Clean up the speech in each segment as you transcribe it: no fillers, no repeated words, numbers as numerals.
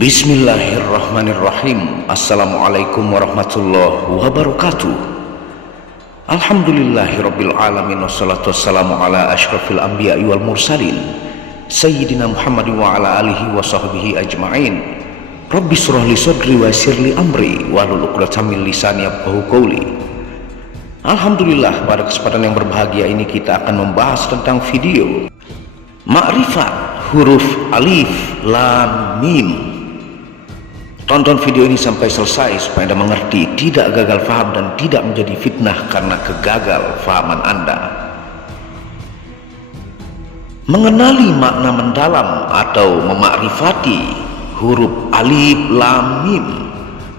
Bismillahirrahmanirrahim. Assalamualaikum warahmatullahi wabarakatuh. Alhamdulillahirabbil alamin, wassalatu wassalamu ala asyrafil anbiya'i wal mursalin sayyidina Muhammadin wa ala alihi wa sahbihi ajma'in. Rabbi shrah li sadri wa yassir li amri wahlul 'uqdatam min lisani yafqahu qawli. Alhamdulillah, pada kesempatan yang berbahagia ini kita akan membahas tentang video ma'rifat huruf alif lam mim. Tonton video ini sampai selesai supaya Anda mengerti, tidak gagal faham dan tidak menjadi fitnah karena kegagal fahaman Anda. Mengenali makna mendalam atau memakrifati huruf alif lam mim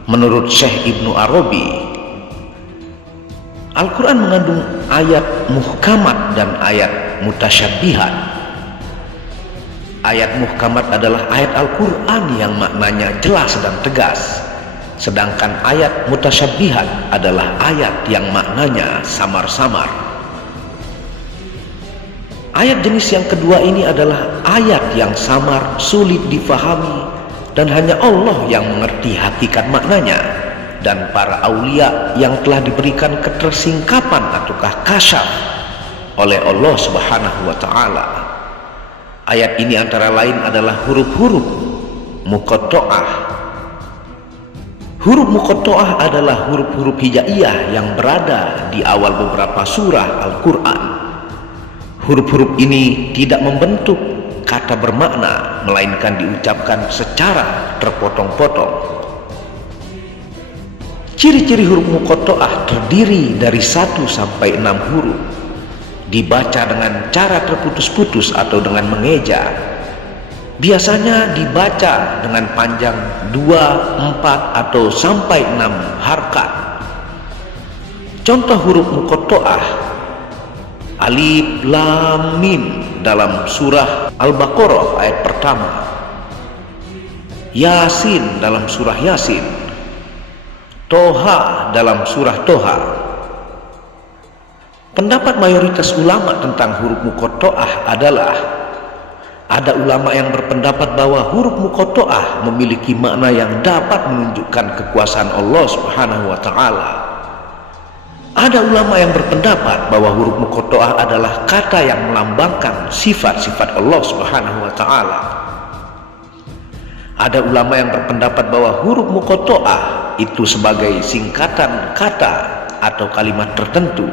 menurut Syekh Ibnu Arabi, Al-Quran mengandung ayat muhkamat dan ayat mutasyabihat. Ayat muhkamat adalah ayat Al-Quran yang maknanya jelas dan tegas, sedangkan ayat mutasyabihat adalah ayat yang maknanya samar-samar. Ayat jenis yang kedua ini adalah ayat yang samar, sulit difahami, dan hanya Allah yang mengerti hakikat maknanya, dan para aulia yang telah diberikan ketersingkapan ataukah kasyaf oleh Allah Subhanahu wa Ta'ala. Ayat ini antara lain adalah huruf-huruf muqatta'ah. Huruf muqatta'ah adalah huruf-huruf hijaiyah yang berada di awal beberapa surah Al-Quran. Huruf-huruf ini tidak membentuk kata bermakna, melainkan diucapkan secara terpotong-potong. Ciri-ciri huruf muqatta'ah terdiri dari 1 sampai 6 huruf, dibaca dengan cara terputus-putus atau dengan mengeja. Biasanya dibaca dengan panjang 2, 4 atau sampai 6 harkat. Contoh huruf muqatta'ah: alif lam mim dalam surah Al-Baqarah ayat pertama, Yasin dalam surah Yasin, Toha dalam surah Toha. Pendapat mayoritas ulama tentang huruf muqatta'ah adalah, ada ulama yang berpendapat bahwa huruf muqatta'ah memiliki makna yang dapat menunjukkan kekuasaan Allah Subhanahu wa Ta'ala. Ada ulama yang berpendapat bahwa huruf muqatta'ah adalah kata yang melambangkan sifat-sifat Allah Subhanahu wa Ta'ala. Ada ulama yang berpendapat bahwa huruf muqatta'ah itu sebagai singkatan kata atau kalimat tertentu.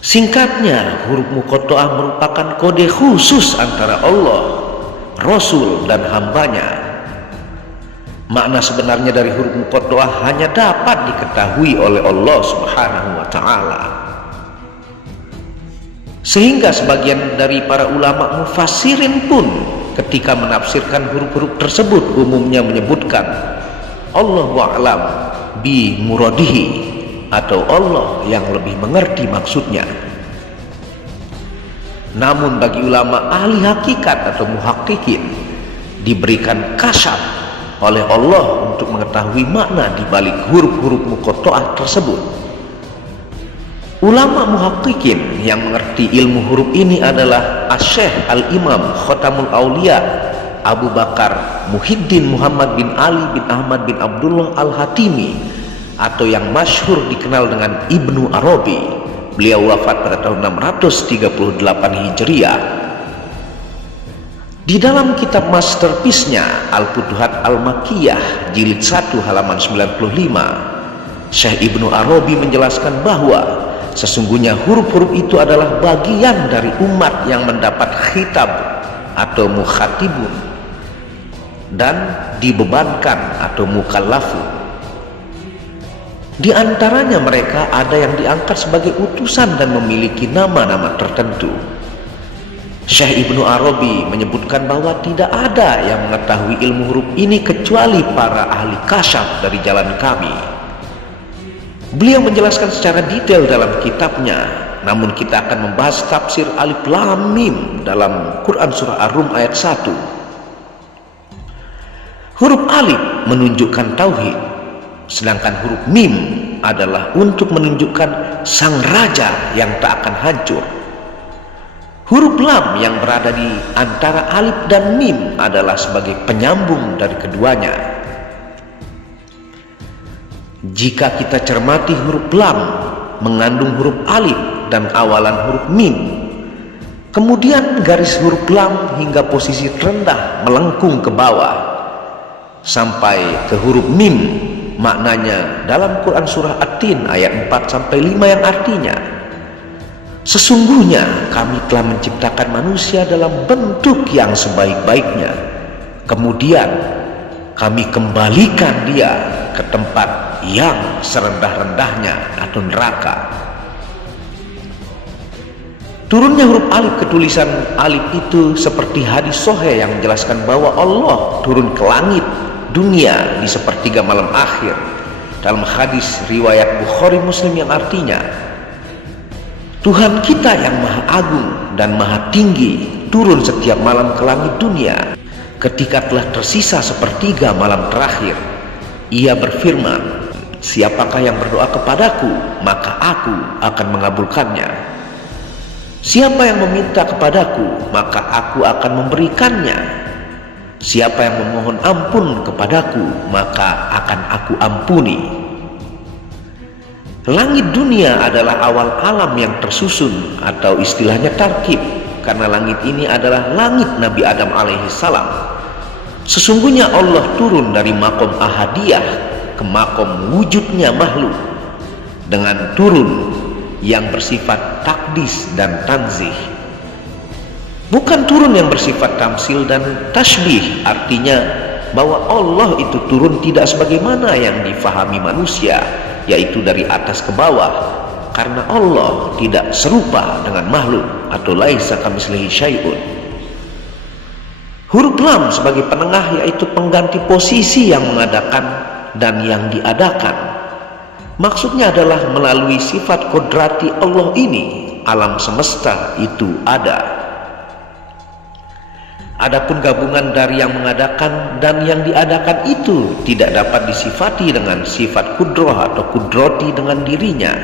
Singkatnya, huruf muqatta'ah merupakan kode khusus antara Allah, Rasul, dan hambanya. Makna sebenarnya dari huruf muqatta'ah hanya dapat diketahui oleh Allah Subhanahu wa Ta'ala. Sehingga sebagian dari para ulama mufassirin pun ketika menafsirkan huruf-huruf tersebut umumnya menyebutkan Allahu a'lam bi muradihi, atau Allah yang lebih mengerti maksudnya. Namun bagi ulama ahli hakikat atau muhaqqiqin, diberikan kasyaf oleh Allah untuk mengetahui makna di balik huruf-huruf muqatta'ah tersebut. Ulama muhaqqiqin yang mengerti ilmu huruf ini adalah Asy-Syaikh Al-Imam Khatamul Auliya Abu Bakar Muhyiddin Muhammad bin Ali bin Ahmad bin Abdullah Al-Hatimi, atau yang masyhur dikenal dengan Ibnu Arabi. Beliau wafat pada tahun 638 Hijriah. Di dalam kitab masterpiece-nya Al-Futuhat Al-Makkiyah jilid 1 halaman 95, Syekh Ibnu Arabi menjelaskan bahwa sesungguhnya huruf-huruf itu adalah bagian dari umat yang mendapat khitab atau mukhatibun dan dibebankan atau mukallafun. Di antaranya mereka ada yang diangkat sebagai utusan dan memiliki nama-nama tertentu. Syekh Ibnu Arabi menyebutkan bahwa tidak ada yang mengetahui ilmu huruf ini kecuali para ahli kasyaf dari jalan kami. Beliau menjelaskan secara detail dalam kitabnya, namun kita akan membahas tafsir alif lam mim dalam Quran surah Ar-Rum ayat 1. Huruf alif menunjukkan tauhid, sedangkan huruf mim adalah untuk menunjukkan sang raja yang tak akan hancur. Huruf lam yang berada di antara alif dan mim adalah sebagai penyambung dari keduanya. Jika kita cermati huruf lam mengandung huruf alif dan awalan huruf mim, kemudian garis huruf lam hingga posisi rendah melengkung ke bawah sampai ke huruf mim, maknanya dalam Quran surah At-Tin ayat 4-5 yang artinya, sesungguhnya kami telah menciptakan manusia dalam bentuk yang sebaik-baiknya, kemudian kami kembalikan dia ke tempat yang serendah-rendahnya atau neraka. Turunnya huruf alif ke tulisan alif itu seperti hadis sahih yang menjelaskan bahwa Allah turun ke langit dunia di sepertiga malam akhir, dalam hadis riwayat Bukhari Muslim yang artinya, Tuhan kita yang maha agung dan maha tinggi turun setiap malam ke langit dunia. Ketika telah tersisa sepertiga malam terakhir, ia berfirman, siapakah yang berdoa kepadaku, maka aku akan mengabulkannya. Siapa yang meminta kepadaku, maka aku akan memberikannya. Siapa yang memohon ampun kepadaku, maka akan aku ampuni. Langit dunia adalah awal alam yang tersusun, atau istilahnya tarkib, karena langit ini adalah langit Nabi Adam alaihissalam. Sesungguhnya Allah turun dari makom ahadiyah ke makom wujudnya makhluk dengan turun yang bersifat takdis dan tanzih, bukan turun yang bersifat tamsil dan tasbih. Artinya bahwa Allah itu turun tidak sebagaimana yang difahami manusia, yaitu dari atas ke bawah, karena Allah tidak serupa dengan makhluk, atau laisa kamitslihi syai'un. Huruf lam sebagai penengah, yaitu pengganti posisi yang mengadakan dan yang diadakan. Maksudnya adalah melalui sifat kodrati Allah ini, alam semesta itu ada. Adapun gabungan dari yang mengadakan dan yang diadakan itu tidak dapat disifati dengan sifat kudroh atau kudroti dengan dirinya,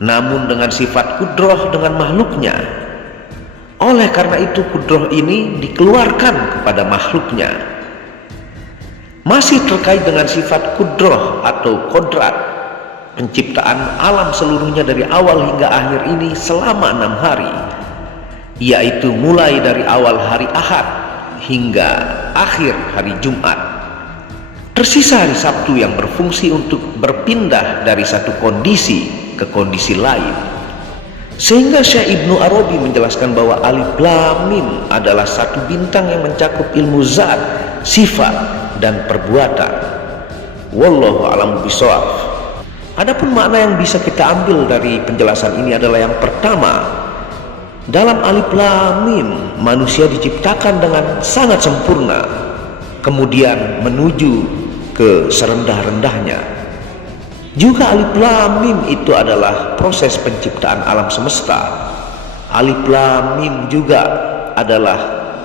namun dengan sifat kudroh dengan makhluknya. Oleh karena itu kudroh ini dikeluarkan kepada makhluknya. Masih terkait dengan sifat kudroh atau kodrat, penciptaan alam seluruhnya dari awal hingga akhir ini selama 6 hari, yaitu mulai dari awal hari Ahad hingga akhir hari Jumat. Tersisa hari Sabtu yang berfungsi untuk berpindah dari satu kondisi ke kondisi lain. Sehingga Syekh Ibnu Arabi menjelaskan bahwa alif lam mim adalah satu bintang yang mencakup ilmu zat, sifat, dan perbuatan. Wallahu a'lam bishawab. Adapun makna yang bisa kita ambil dari penjelasan ini adalah yang pertama, dalam alif lam mim manusia diciptakan dengan sangat sempurna, kemudian menuju ke serendah-rendahnya. Juga alif lam mim itu adalah proses penciptaan alam semesta. Alif lam mim juga adalah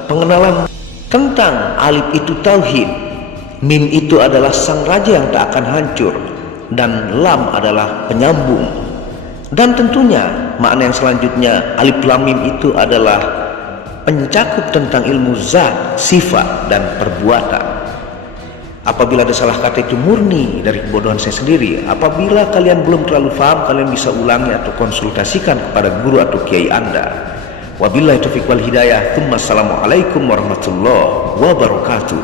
pengenalan tentang alif itu tauhid, mim itu adalah sang raja yang tak akan hancur, dan lam adalah penyambung. Dan tentunya makna yang selanjutnya, alif lam mim itu adalah pencakup tentang ilmu zat, sifat, dan perbuatan. Apabila ada salah kata itu murni dari kebodohan saya sendiri. Apabila kalian belum terlalu paham, kalian bisa ulangi atau konsultasikan kepada guru atau kiai Anda. Wabillahi taufiq wal hidayah. Assalamualaikum warahmatullahi wabarakatuh.